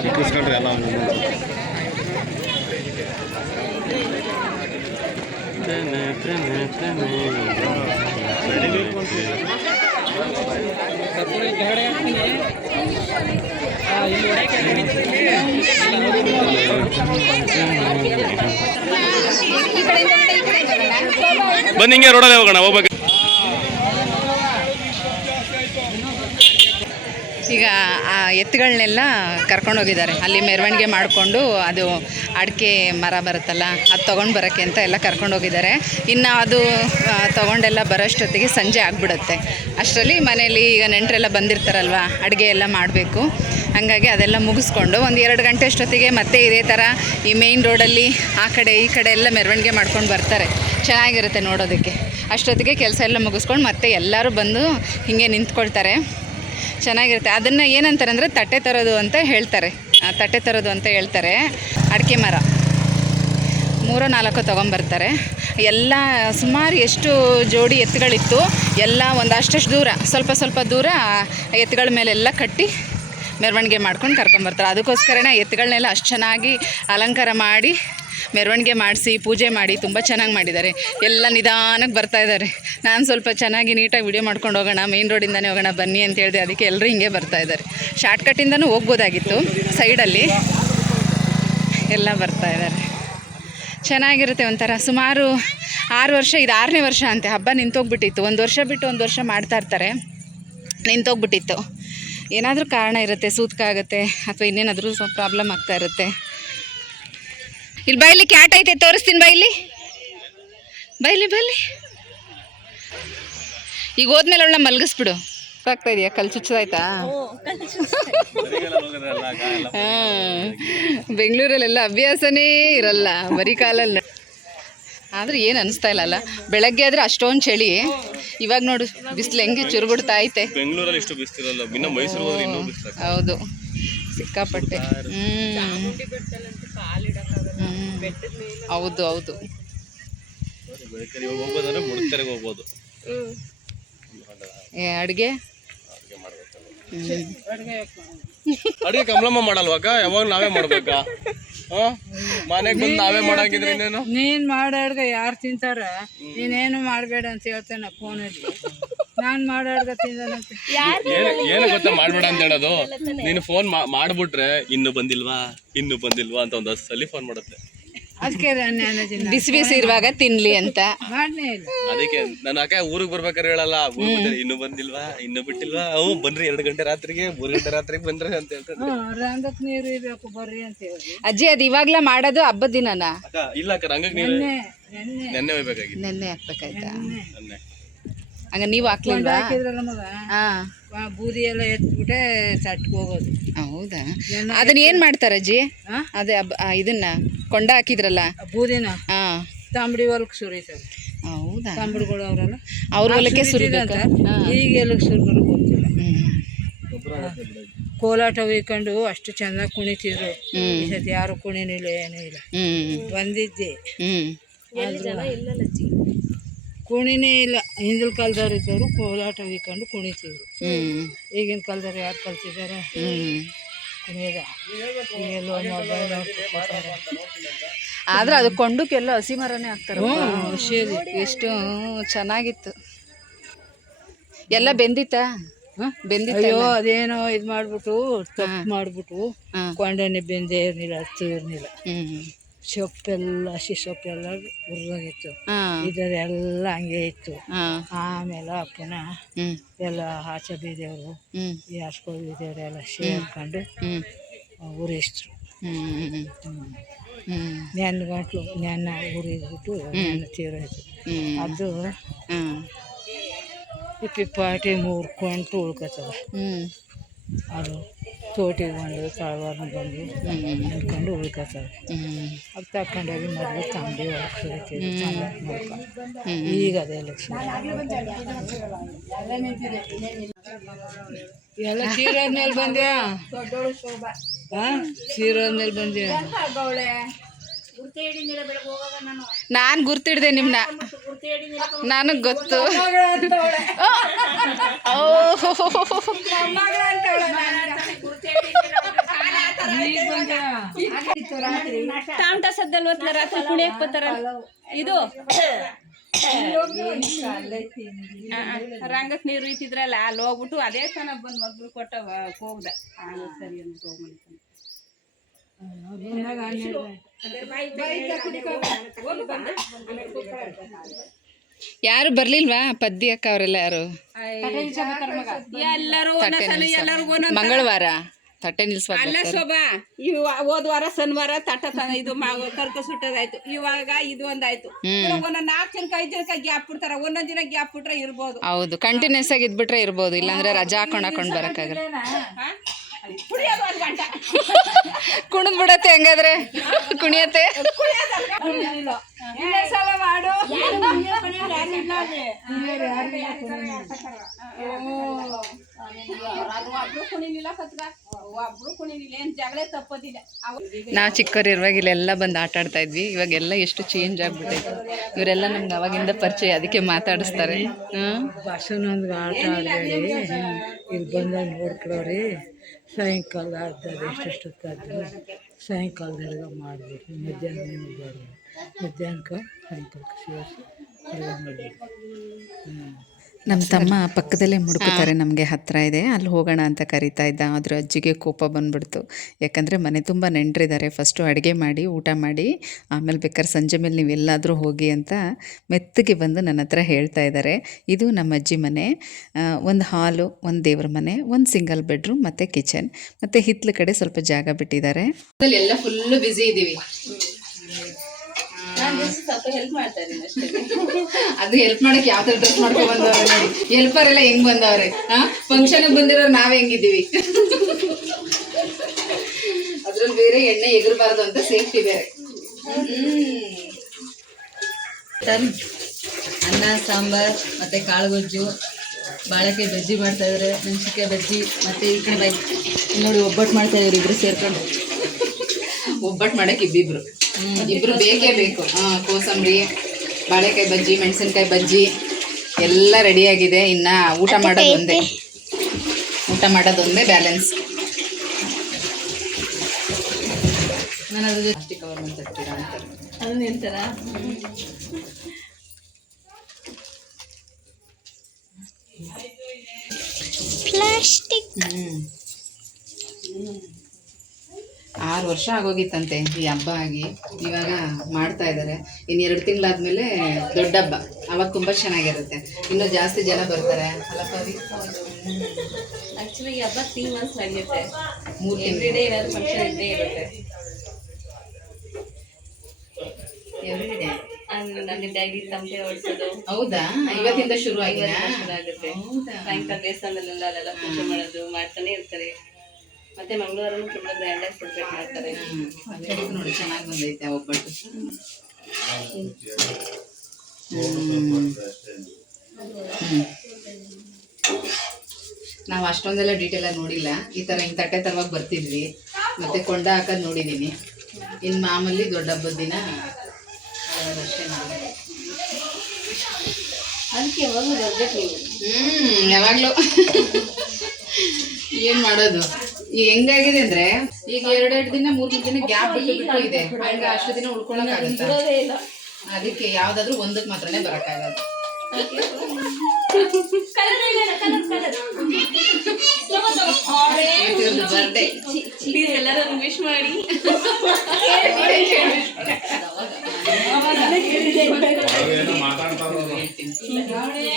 Fica os cabelão no mundo. ಬನ್ನಿ ಹಿಂಗೆ ರೋಡಲ್ಲಿ ಹೋಗೋಣ ಹೋಗ್ಬೇಕು ಈಗ ಆ ಎತ್ತುಗಳನ್ನೆಲ್ಲ ಕರ್ಕೊಂಡು ಹೋಗಿದ್ದಾರೆ. ಅಲ್ಲಿ ಮೆರವಣಿಗೆ ಮಾಡಿಕೊಂಡು ಅದು ಅಡಿಕೆ ಮರ ಬರುತ್ತಲ್ಲ, ಅದು ತೊಗೊಂಡು ಬರೋಕ್ಕೆ ಅಂತ ಎಲ್ಲ ಕರ್ಕೊಂಡು ಹೋಗಿದ್ದಾರೆ. ಇನ್ನು ಅದು ತೊಗೊಂಡೆಲ್ಲ ಬರೋಷ್ಟೊತ್ತಿಗೆ ಸಂಜೆ ಆಗಿಬಿಡುತ್ತೆ. ಅಷ್ಟರಲ್ಲಿ ಮನೇಲಿ ಈಗ ನೆಂಟರೆಲ್ಲ ಬಂದಿರ್ತಾರಲ್ವ, ಅಡುಗೆ ಎಲ್ಲ ಮಾಡಬೇಕು. ಹಾಗಾಗಿ ಅದೆಲ್ಲ ಮುಗಿಸ್ಕೊಂಡು ಒಂದು ಎರಡು ಗಂಟೆ ಅಷ್ಟೊತ್ತಿಗೆ ಮತ್ತೆ ಇದೇ ಥರ ಈ ಮೇಯ್ನ್ ರೋಡಲ್ಲಿ ಆ ಕಡೆ ಈ ಕಡೆ ಎಲ್ಲ ಮೆರವಣಿಗೆ ಮಾಡ್ಕೊಂಡು ಬರ್ತಾರೆ. ಚೆನ್ನಾಗಿರುತ್ತೆ ನೋಡೋದಕ್ಕೆ. ಅಷ್ಟೊತ್ತಿಗೆ ಕೆಲಸ ಎಲ್ಲ ಮುಗಿಸ್ಕೊಂಡು ಮತ್ತೆ ಎಲ್ಲರೂ ಬಂದು ಹೀಗೆ ನಿಂತ್ಕೊಳ್ತಾರೆ. ಚೆನ್ನಾಗಿರುತ್ತೆ. ಅದನ್ನು ಏನಂತಾರೆ ಅಂದರೆ ತಟ್ಟೆ ತರೋದು ಅಂತ ಹೇಳ್ತಾರೆ. ತಟ್ಟೆ ತರೋದು ಅಂತ ಹೇಳ್ತಾರೆ. ಅಡಿಕೆ ಮರ. ಮೂರೋ ನಾಲ್ಕು ತೊಗೊಂಬರ್ತಾರೆ. ಎಲ್ಲ ಸುಮಾರು ಎಷ್ಟು ಜೋಡಿ ಎತ್ತುಗಳಿತ್ತು, ಎಲ್ಲ ಒಂದು ಅಷ್ಟಷ್ಟು ದೂರ, ಸ್ವಲ್ಪ ಸ್ವಲ್ಪ ದೂರ ಎತ್ತುಗಳ ಮೇಲೆಲ್ಲ ಕಟ್ಟಿ ಮೆರವಣಿಗೆ ಮಾಡ್ಕೊಂಡು ಕರ್ಕೊಂಬರ್ತಾರೆ. ಅದಕ್ಕೋಸ್ಕರನೇ ಎತ್ತುಗಳನ್ನೆಲ್ಲ ಅಷ್ಟು ಚೆನ್ನಾಗಿ ಅಲಂಕಾರ ಮಾಡಿ ಮೆರವಣಿಗೆ ಮಾಡಿಸಿ, ಪೂಜೆ ಮಾಡಿ ತುಂಬ ಚೆನ್ನಾಗಿ ಮಾಡಿದ್ದಾರೆ. ಎಲ್ಲ ನಿಧಾನಕ್ಕೆ ಬರ್ತಾ ಇದ್ದಾರೆ. ನಾನು ಸ್ವಲ್ಪ ಚೆನ್ನಾಗಿ ನೀಟಾಗಿ ವಿಡಿಯೋ ಮಾಡ್ಕೊಂಡು ಹೋಗೋಣ ಮೇನ್ ರೋಡಿಂದನೇ ಹೋಗೋಣ, ಬನ್ನಿ ಅಂತ ಹೇಳಿದೆ. ಅದಕ್ಕೆ ಎಲ್ಲರೂ ಹಿಂಗೆ ಬರ್ತಾ ಇದ್ದಾರೆ. ಶಾರ್ಟ್ಕಟ್ಟಿಂದನೂ ಹೋಗ್ಬೋದಾಗಿತ್ತು. ಸೈಡಲ್ಲಿ ಎಲ್ಲ ಬರ್ತಾ ಇದ್ದಾರೆ. ಚೆನ್ನಾಗಿರುತ್ತೆ ಒಂಥರ. ಸುಮಾರು ಆರು ವರ್ಷ, ಇದು ಆರನೇ ವರ್ಷ ಅಂತೆ. ಹಬ್ಬ ನಿಂತೋಗ್ಬಿಟ್ಟಿತ್ತು. ಒಂದು ವರ್ಷ ಬಿಟ್ಟು ಒಂದು ವರ್ಷ ಮಾಡ್ತಾ ಇರ್ತಾರೆ. ನಿಂತೋಗ್ಬಿಟ್ಟಿತ್ತು. ಏನಾದರೂ ಕಾರಣ ಇರುತ್ತೆ ಸೂತ್ಕ ಆಗುತ್ತೆ ಅಥವಾ ಇನ್ನೇನಾದರೂ ಪ್ರಾಬ್ಲಮ್ ಆಗ್ತಾ ಇರುತ್ತೆ. ಇಲ್ಲಿ ಬೈಲಿ ಕ್ಯಾಟ್ ಐತೆ ತೋರಿಸ್ತೀನಿ ಬೈಲಿ ಬೈಲಿ ಬೈಲಿ ಈಗ ಹೋದ್ಮೇಲೆ ಅವಳನ್ನ ಮಲಗಿಸ್ಬಿಡು. ಆಗ್ತಾ ಇದೆಯಾ? ಕಲ್ ಚುಚ್ಚದಾಯ್ತಾ? ಹಾಂ. ಬೆಂಗಳೂರಲ್ಲೆಲ್ಲ ಅಭ್ಯಾಸನೇ ಇರಲ್ಲ ಬರೀ ಕಾಲಲ್ಲಿ ಆದ್ರೆ ಏನು ಅನಿಸ್ತಾ ಇಲ್ಲ ಅಲ್ಲ? ಬೆಳಗ್ಗೆ ಆದರೆ ಅಷ್ಟೊಂದು ಚಳಿ. ಇವಾಗ ನೋಡು ಬಿಸಿಲು ಹೆಂಗೆ ಚುರುಗುಡ್ತಾ ಐತೆ. ಬೆಂಗಳೂರಲ್ಲಿ ಇಷ್ಟು ಬಿಸ್ತಿರಲ್ಲ ಇನ್ನು ಮೈಸೂರು ಹೋದ್ರೆ ಇನ್ನೂ ಬಿಸ್ಲು ಹೌದು. ಸಿಕ್ಕಾಪಟ್ಟೆ. ಹ್ಞೂ ಹೌದು ಹೌದು. ಹೋಗ್ಬೋದು ಏ ಅಡುಗೆ? ಅಡಿಗೆ ಕಮಲಮ್ಮ ಮಾಡಲ್ವಾಗ ಯಾವಾಗ ನಾವೇ ಮಾಡ್ಬೇಕಾ? ಮನೆಗೆ ಬಂದು ನಾವೇ ಮಾಡಾಕಿದ್ರೆ ಇನ್ನೇನು? ನೀನ್ ಮಾಡೋ ಅಡ್ಗೆ ಯಾರು ತಿಂತಾರ? ನೀನೇನು ಮಾಡಬೇಡ ಅಂತ ಹೇಳ್ತೇನೆ ಫೋನಲ್ಲಿ. ನಾನು ಮಾಡೋ ಅಡ್ಗೆ ತಿಂದಾನಂತೆ ಏನು ಏನು ಗೊತ್ತಾ ಮಾಡ್ಬೇಡ ಅಂತ ಹೇಳೋದು? ನೀನು ಫೋನ್ ಮಾಡ್ಬಿಟ್ರೆ ಇನ್ನು ಬಂದಿಲ್ವಾ? ಇನ್ನು ಬಂದಿಲ್ವಾ ಅಂತ ಒಂದು ಹತ್ತು ಸಲ ಫೋನ್ ಮಾಡುತ್ತೆ. ಅದಕ್ಕೆ ಬಿಸಿ ಬಿಸಿ ಇರುವಾಗ ತಿನ್ಲಿ ಅಂತ. ಅದಕ್ಕೆ ನನ್ನ ಅಕ್ಕ ಊರಿಗೆ ಬರ್ಬೇಕಾರೆ ಹೇಳಲ್ಲ ಊರಿಗೆ ಇನ್ನು ಬಂದಿಲ್ವಾ ಇನ್ನು ಬಿಟ್ಟಿಲ್ವಾ? ಅವು ಬನ್ರಿ ಎರಡು ಗಂಟೆ ರಾತ್ರಿಗೆ ಮೂರು ಗಂಟೆ ರಾತ್ರಿಗೆ ಬನ್ರಿ ಅಂತ ಹೇಳ್ತಾರೆ. ಹ್ಞೂ ರಂಗಕ್ಕೆ ನೀರು ಇರಬೇಕು ಬರ್ರಿ ಅಂತ ಹೇಳಿ ಅಜ್ಜಿ ಅದು ಇವಾಗ್ಲೇ ಮಾಡೋದು ಹಬ್ಬದ ದಿನನ? ಇಲ್ಲ ಅಕ್ಕ ರಂಗಕ್ಕೆ ನೆನ್ನೆ ಹೋಗ್ಬೇಕಾಗಿತ್ತು ನೆನ್ನೆ ಹಾಕ್ಬೇಕಾಯ್ತಾ? ನೆನ್ನೆ. ಹಂಗ ನೀವು ಹಾಕ್ಲಿಲ್ವಾ? ಬೂದಿ ಎಲ್ಲ ಎತ್ಬಿಟ್ಟೆ ತಟ್ಗೆ ಹೋಗೋದು. ಹೌದಾ? ಅದನ್ನ ಏನ್ ಮಾಡ್ತಾರ ಅಜ್ಜಿ ಅದೇ ಹಬ್ಬ- ಇದನ್ನ? ಕೊಂಡ ಹಾಕಿದ್ರಲ್ಲ? ಬೂದಿನ. ಹಾ ತಾಂಬಡಿ ಹೊಲಕ್ಕೆ ಸುರಿತಾರೆ ಹೌದಾ? ತಾಂಬಡಿಗಳು ಅವರೆಲ್ಲ. ಅವ್ರ ಹೊಲಕ್ಕೆ ಸುರಿದಂತ ಈಗ ಎಲ್ಲಕ್ಕೆ ಸುರಿದ್ರು ಗೊತ್ತಿಲ್ಲ. ಕೋಲಾಟ ಹೊಯ್ಕೊಂಡು ಅಷ್ಟು ಚೆನ್ನಾಗಿ ಕುಣಿತಿದ್ರು. ಈ ಸತಿ ಯಾರು ಕುಣಿನಿಲ್ಲ ಏನೂ ಇಲ್ಲ. ಬಂದಿದ್ದೆ. ಕುಣಿನೇ ಇಲ್ಲ. ಹಿಂದಿನ ಕಾಲದವ್ರು ಇದ್ದವರು ಕೋಲಾಟ ಹೊಯ್ಕೊಂಡು ಕುಣಿತಿದ್ರು. ಈಗಿನ ಕಾಲದವ್ರು ಯಾರು ಕಲ್ತಿದ್ದಾರೆ? ಆದ್ರೆ ಅದು ಕೊಂಡಕ್ಕೆಲ್ಲ ಹಸಿ ಮರನೇ ಹಾಕ್ತಾರೆ ಎಷ್ಟು ಚೆನ್ನಾಗಿತ್ತು. ಎಲ್ಲ ಬೆಂದಿತ್ತಾ? ಬೆಂದಿತ್ತ ಅಯ್ಯೋ ಅದೇನೋ ಇದು ಮಾಡ್ಬಿಟ್ಟು ತಪ್ಪು ಮಾಡ್ಬಿಟ್ಟು. ಕೊಂಡನೆ ಬೆಂದೇ ಇರ್ಲಿಲ್ಲ ಹತ್ತು ಇರಲಿಲ್ಲ. ಹ್ಮ್. ಸೊಪ್ಪೆಲ್ಲ ಹಸಿ ಸೊಪ್ಪೆಲ್ಲ ಉರ್ದೋಗಿತ್ತು ಇದರೆಲ್ಲ ಹಂಗೆ ಇತ್ತು. ಆಮೇಲೆ ಪುನಃ ಎಲ್ಲ ಆಚೆ ಬೀದಿಯವರು ಈ ಬೀದಿಯವರೆಲ್ಲ ಸೇರ್ಕೊಂಡು ಉರಿಸಿದ್ರು ನೆನ್ನ ಗಂಟ್ಲು ನೆನ್ನ ಉರಿದ್ಬಿಟ್ಟು ನೆನ್ನ ತೀರೋಯ್ತು. ಅದು ಈ ಪಿಪ್ಪಾಟಿ ಮುರ್ಕೊಂಡು ಉಳ್ಕೊತದ. ಅದು ತೋಟಿಗೆ ಬಂದು ಸಾಲ್ವಾರ್ನ ಬಂದು ಹಿಡ್ಕೊಂಡು ಉಳ್ಕೊತದೆ ಹ್ಮ್ ಅದು ತಕೊಂಡೋಗಿ ಮೊದಲು ತಂಬಿ ಒಳಗೆ ಈಗ ಅದೇ ಲಕ್ಷ್ಮಿ. ಎಲ್ಲ ಈಗ ಮೇಲೆ ಬಂದ್ಯಾ? ಹಾಂ ಸೀರೋದ್ಮೇಲೆ ಬಂದ್ಯಾ? ನಾನ್. ಗುರ್ತಿಡ್ದೆ ನಿಮ್ನ. ನನಗ್ ಗೊತ್ತು. ಓ ತಾಮ್ಟ ಸದ್ದಲ್ಲಿ ಓದ್ಲ ರಾತ್ರಿ ಕುಣಿಯಕ್ ಬರ್ತಾರ. ಇದು. ರಂಗಕ್ ನೀರು ಇತ್ತಿದ್ರಲ್ಲ ಅಲ್ಲಿ ಹೋಗ್ಬಿಟ್ಟು ಅದೇ ತನ ಬಂದ್ ಮಗ್ಳು ಕೊಟ್ಟ ಹೋಗ್ದ. ಆ, ಸರಿ ಅಂತ ಹೋಗ್ಮನ್ಕೊಂಡು. ಯಾರು ಬರ್ಲಿಲ್ವಾ? ಪದ್ಯ ಅಕ್ಕ ಅವರೆಲ್ಲ ಯಾರು? ಎಲ್ಲರೂ ಮಂಗಳವಾರ. ತಟ್ಟೆ ನಿಲ್ಸುವ ಅಲ್ಲ ಶೋಭಾ ಇವ ಹೋದ ವಾರ ಶನಿವಾರ ತಟ್ಟ ತನ ಇದು ಕರ್ಕ ಸುಟ್ಟದಾಯ್ತು. ಇವಾಗ ಇದು ಒಂದಾಯ್ತು. ಒಂದೊಂದ್ ನಾಲ್ಕು ಜನಕ್ಕೆ ಐದು ಜನಕ್ಕೆ ಗ್ಯಾಪ್ ಬಿಡ್ತಾರ. ಒಂದೊಂದ್ ದಿನ ಗ್ಯಾಪ್ ಬಿಟ್ರೆ ಇರ್ಬೋದು. ಹೌದು. ಕಂಟಿನ್ಯೂಸ್ ಆಗಿ ಇದ್ಬಿಟ್ರೆ ಇರ್ಬೋದು. ಇಲ್ಲಾಂದ್ರೆ ರಜಾ ಹಾಕೊಂಡ್ ಹಾಕೊಂಡ್ ಬರಕ್ಕಾಗಲ್ಲ. ಕುಣಿದ್ ಬಿಡತ್ತೆ ಹೆಂಗಾದ್ರೆ? ಕುಣಿಯತ್ತೆ? ಸಲ ಮಾಡು. ನಾವು ಚಿಕ್ಕವ್ರು ಇಲ್ಲೆಲ್ಲ ಬಂದು ಆಟ ಆಡ್ತಾ ಇದ್ವಿ. ಇವಾಗೆಲ್ಲ ಎಷ್ಟು ಚೇಂಜ್ ಆಗ್ಬಿಟ್ಟೈತೆ ಇವರೆಲ್ಲ ನಮ್ಗೆ ಅವಾಗಿಂದ ಪರಿಚಯ ಅದಕ್ಕೆ ಮಾತಾಡಿಸ್ತಾರೆ. ಹ್ಮ್. ಬಸವನೊಂದು ಆಟ ಆಡಿ ಇಲ್ಲಿ ಬಂದಾಗ ನೋಡ್ಕೊಳೋರಿ. ಸಾಯಂಕಾಲ ಆಡ್ತಾರೆ ಎಷ್ಟೆಷ್ಟೊತ್ತಾದ್ರು ಸಾಯಂಕಾಲದೊಳಗೆ ಮಾಡಬೇಕು. ಮಧ್ಯಾಹ್ನ ಬೇಡ. ಮಧ್ಯಾಹ್ನಕ್ಕೆ ಸಾಯಂಕಾಲಕ್ಕೆ ಸೇರಿಸಿ ಎಲ್ಲ ಮಾಡಬೇಕು ಹ್ಞೂ ನಮ್ಮ ತಮ್ಮ ಪಕ್ಕದಲ್ಲೇ ಮುಡ್ಕೋತಾರೆ ನಮಗೆ ಹತ್ತಿರ ಇದೆ. ಅಲ್ಲಿ ಹೋಗೋಣ ಅಂತ ಕರಿತಾ ಇದ್ದ. ಆದ್ರೆ ಅಜ್ಜಿಗೆ ಕೋಪ ಬಂದ್ಬಿಡ್ತು. ಯಾಕಂದರೆ ಮನೆ ತುಂಬ ನೆಂಟರಿದ್ದಾರೆ. ಫಸ್ಟು ಅಡುಗೆ ಮಾಡಿ ಊಟ ಮಾಡಿ ಆಮೇಲೆ ಬೇಕಾದ್ರೆ ಸಂಜೆ ಮೇಲೆ ನೀವು ಎಲ್ಲಾದರೂ ಹೋಗಿ ಅಂತ ಮೆತ್ತಗೆ ಬಂದು ನನ್ನ ಹತ್ರ ಹೇಳ್ತಾ ಇದ್ದಾರೆ. ಇದು ನಮ್ಮ ಅಜ್ಜಿ ಮನೆ. ಒಂದು ಹಾಲು ಒಂದು ದೇವ್ರ ಮನೆ ಒಂದು ಸಿಂಗಲ್ ಬೆಡ್ರೂಮ್ ಮತ್ತು ಕಿಚನ್. ಮತ್ತು ಹಿತ್ತಲ ಕಡೆ ಸ್ವಲ್ಪ ಜಾಗ ಬಿಟ್ಟಿದ್ದಾರೆ. ಎಲ್ಲ ಫುಲ್ಲು ಬ್ಯುಸಿ ಇದ್ದೀವಿ ಅದು ಹೆಲ್ಪ್ ಮಾಡಕ್ ಯಾವ ತರ ಡ್ರೆಸ್ ಮಾಡ್ಕೊಂಡ್ ಬಂದವ್ರೆ ನೋಡಿ. ಹೆಲ್ಪರ್ ಎಲ್ಲ ಹೆಂಗ್ ಬಂದವ್ರೆ? ಹಾ ಫಂಕ್ಷನ್ ಬಂದಿರೋ ನಾವ್ ಹೆಂಗಿದೀವಿ ಅದ್ರಲ್ಲಿ ಬೇರೆ ಎಣ್ಣೆ ಎಗರಬಾರ್ದು ಅಂತ ಸೇಫ್ಟಿ ಬೇರೆ. ಅನ್ನ, ಸಾಂಬಾರ್ ಕಾಳು ಗೊಜ್ಜು ಬಾಳೆಕಾಯಿ ಬಜ್ಜಿ ಮಾಡ್ತಾ ಇದ್ರೆ, ಮೆಣಸಿನ್ಕಾಯಿ ಬಜ್ಜಿ, ಮತ್ತೆ ಈ ಕಡೆ ನೋಡಿ ಒಬ್ಬಟ್ಟು ಮಾಡ್ತಾ ಇದ್ದಾರೆ ಇಬ್ರು ಸೇರ್ಕೊಂಡು. ಒಬ್ಬಟ್ಟು ಮಾಡೋಕೆ ಇಬ್ಬಿಬ್ರು. ಇಬ್ರು ಬೇಕೇ ಬೇಕು. ಹಾ ಕೋಸಂಬರಿ ಬಾಳೆಕಾಯಿ ಬಜ್ಜಿ ಮೆಣಸಿನ್ಕಾಯಿ ಬಜ್ಜಿ ಎಲ್ಲ ರೆಡಿ ಆಗಿದೆ. ಇನ್ನ ಊಟ ಮಾಡೋದೊಂದೇ ಊಟ ಮಾಡೋದೊಂದೇ ಬ್ಯಾಲೆನ್ಸ್ ನಾನು ಅದ್ರ ಜೊತೆ ಕವರ್ ಮಾತಾಡ್ತೀರಾ ಅಂತ. ಅದನ್ನ ಹೇಳ್ತಾರ ಪ್ಲಾಸ್ಟಿಕ್ ಹ್ಮ್. ಆರು ವರ್ಷ ಆಗೋಗಿತ್ತಂತೆ ಈ ಹಬ್ಬ ಆಗಿ. ಇವಾಗ ಮಾಡ್ತಾ ಇದ್ದಾರೆ. ಇನ್ನು ಎರಡು ತಿಂಗಳಾದ್ಮೇಲೆ ದೊಡ್ಡ ಹಬ್ಬ. ಅವಾಗ ತುಂಬಾ ಚೆನ್ನಾಗಿರುತ್ತೆ. ಇನ್ನು ಜಾಸ್ತಿ ಜನ ಬರ್ತಾರೆ. ಈ ಹಬ್ಬ ತ್ರೀ ಮಂತ್ಸ್ ನಡೆಯುತ್ತೆ. ಮೂರು ಎವ್ರಿ ತಿಂಗಳು ಡೇ ಏನಾದ್ರು ಫಂಕ್ಷನ್ ಇದ್ದೇ ಇರುತ್ತೆ. ಎವ್ರಿಡೇ ನನ್ನ ಡೈಲಿ ತಮಟೆ ಹೌದಾ? ಇವತ್ತಿಂದ ಶುರು ಆಗಿದೆ ಶುರು ಆಗುತ್ತೆ ಹೌದಾ? ಸಾಯಂಕಾಲ ದೇವಸ್ಥಾನದಲ್ಲೆಲ್ಲ ಅಲ್ಲೆಲ್ಲ ಪೂಜೆ ಮಾಡೋದು ಮಾಡ್ತಾನೆ ಇರ್ತಾರೆ. ಮತ್ತೆ ಮಂಗಳವಾರನು ತುಂಬಾ ಗ್ರ್ಯಾಂಡ್ ಆಗಿ ಸೆಲೆಬ್ರೇಟ್ ಮಾಡ್ತಾರೆ. ನೋಡಿ ಚೆನ್ನಾಗಿ ಬಂದೈತೆ ಆ ಒಬ್ಬಟ್ಟು. ನಾವು ಅಷ್ಟೊಂದೆಲ್ಲ ಡೀಟೇಲ್ ಆಗಿ ನೋಡಿಲ್ಲ. ಈ ತರ ಹಿಂಗ್ ತಟ್ಟೆ ತರವಾಗಿ ಬರ್ತಿದ್ವಿ. ಮತ್ತೆ ಕೊಂಡ ಹಾಕೋದ್ ನೋಡಿದೀನಿ. ಇನ್ ಮಾಮೂಲಿ ದೊಡ್ಡ ಹಬ್ಬದ ದಿನ ಅಷ್ಟೇ ಅದಕ್ಕೆ ಯಾವಾಗಲೂ ಬರ್ಬೇಕು ನೀವು ಹ್ಮ್ ಯಾವಾಗ್ಲೂ. ಏನ್ ಮಾಡೋದು? ಈಗ ಹೆಂಗಾಗಿದೆ ಅಂದ್ರೆ ಈಗ ಎರಡೆರಡು ದಿನ ಮೂರ್ ಮೂರ್ ದಿನ ಗ್ಯಾಪ್ ಬಿಟ್ಟು ಬಿಟ್ಟು ಇದೆ. ಹಂಗ ಅಷ್ಟು ದಿನ ಉಳ್ಕೊಳಕ್ ಆಗುತ್ತಾ? ಇರೋದೇ ಇಲ್ಲ. ಅದಕ್ಕೆ ಯಾವ್ದಾದ್ರು ಒಂದಕ್ ಮಾತ್ರನೇ ಬರಕ್ಕಾಗದು ಬರ್ಡೇ ಪ್ಲೀಸ್ ಎಲ್ಲರೂ ವಿಶ್ ಮಾಡಿ.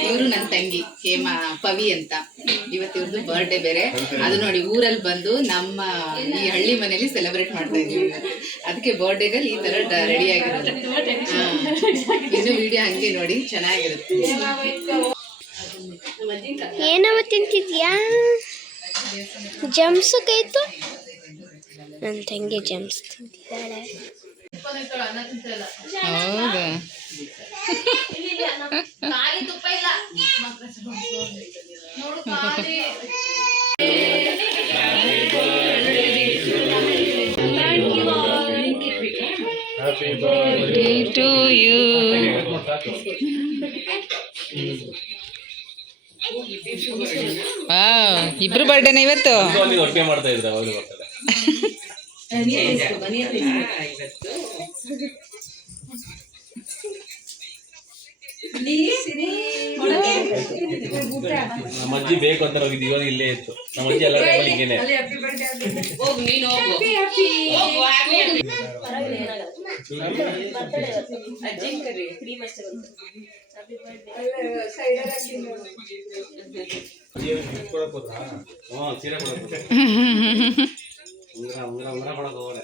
ಇವರು ನನ್ನ ತಂಗಿ ಹೇಮಾ ಪವಿ ಅಂತ. ಇವತ್ತು ಇವ್ರದ್ದು ಬರ್ಡೇ ಬೇರೆ. ಅದು ನೋಡಿ ಊರಲ್ಲಿ ಬಂದು ನಮ್ಮ ಈ ಹಳ್ಳಿ ಮನೆಯಲ್ಲಿ ಸೆಲೆಬ್ರೇಟ್ ಮಾಡ್ತಾ ಇದ್ವಿ ಅದಕ್ಕೆ ಬರ್ಡೇಗಲ್ಲಿ ಈ ತರ ರೆಡಿ ಆಗಿರೋದು. ಹಾ. ಇನ್ನು ವಿಡಿಯೋ ಹಂಗೆ ನೋಡಿ ಚೆನ್ನಾಗಿರುತ್ತೆ. ಏನವ ತಿಂತಿದ್ಯಾ? ಜಮ್ಸ್ ಕೈತು? ನನ್ನ ತಂಗಿ ಜಮ್ಸ್ ತಿಂತಿದ್ದಾಳೆ. ಹೌದಾ? ಟು ಯು ಇಬ್ರು ಬರ್ಡೇನ ಇವತ್ತು. ಮಾಡ್ತಾ ಇದ್ರೆ ನಮ್ಮ ಅಜ್ಜಿ ಬೇಕು ಅಂತ ಹೋಗಿದ್ದು ಇವಾಗ ಇಲ್ಲೇ ಇತ್ತು ನಮ್ಮ ಅಜ್ಜಿ ಎಲ್ಲ ಹಿಂಗೇನೆ ಹ್ಞೂ ಸೀರೆ ಕೊಡಕ್. ಉಂಗ್ರ ಉಂಗ್ರ ಉಂಗ್ರ ಕೊಡಕ್ ಹೋಗೋರೆ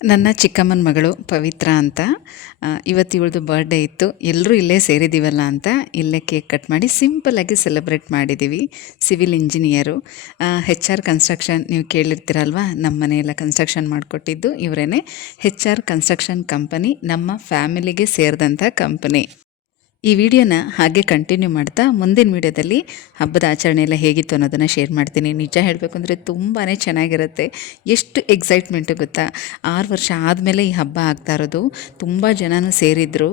ನನ್ನ ಚಿಕ್ಕಮ್ಮನ ಮಗಳು ಪವಿತ್ರ ಅಂತ. ಇವತ್ತು ಇವಳದು ಬರ್ಡೇ ಇತ್ತು. ಎಲ್ಲರೂ ಇಲ್ಲೇ ಸೇರಿದ್ದೀವಲ್ಲ ಅಂತ ಇಲ್ಲೇ ಕೇಕ್ ಕಟ್ ಮಾಡಿ ಸಿಂಪಲ್ಲಾಗಿ ಸೆಲೆಬ್ರೇಟ್ ಮಾಡಿದ್ದೀವಿ civil engineer H R construction ನೀವು ಕೇಳಿರ್ತೀರಲ್ವ? ನಮ್ಮ ಮನೆಯೆಲ್ಲ ಕನ್ಸ್ಟ್ರಕ್ಷನ್ ಮಾಡಿಕೊಟ್ಟಿದ್ದು ಇವರೇನೆ. ಹೆಚ್ ಆರ್ ಕನ್ಸ್ಟ್ರಕ್ಷನ್ ಕಂಪನಿ ನಮ್ಮ ಫ್ಯಾಮಿಲಿಗೆ ಸೇರಿದಂಥ ಕಂಪನಿ ಈ ವಿಡಿಯೋನ ಹಾಗೆ ಕಂಟಿನ್ಯೂ ಮಾಡ್ತಾ ಮುಂದಿನ ವಿಡಿಯೋದಲ್ಲಿ ಹಬ್ಬದ ಆಚರಣೆ ಎಲ್ಲ ಹೇಗಿತ್ತು ಅನ್ನೋದನ್ನು ಶೇರ್ ಮಾಡ್ತೀನಿ. ನಿಜ ಹೇಳಬೇಕು ಅಂದರೆ ತುಂಬಾ ಚೆನ್ನಾಗಿರುತ್ತೆ. ಎಷ್ಟು ಎಕ್ಸೈಟ್ಮೆಂಟು ಗೊತ್ತಾ? ಆರು ವರ್ಷ ಆದಮೇಲೆ ಈ ಹಬ್ಬ ಆಗ್ತಾ ಇರೋದು. ತುಂಬ ಜನನೂ ಸೇರಿದ್ರು.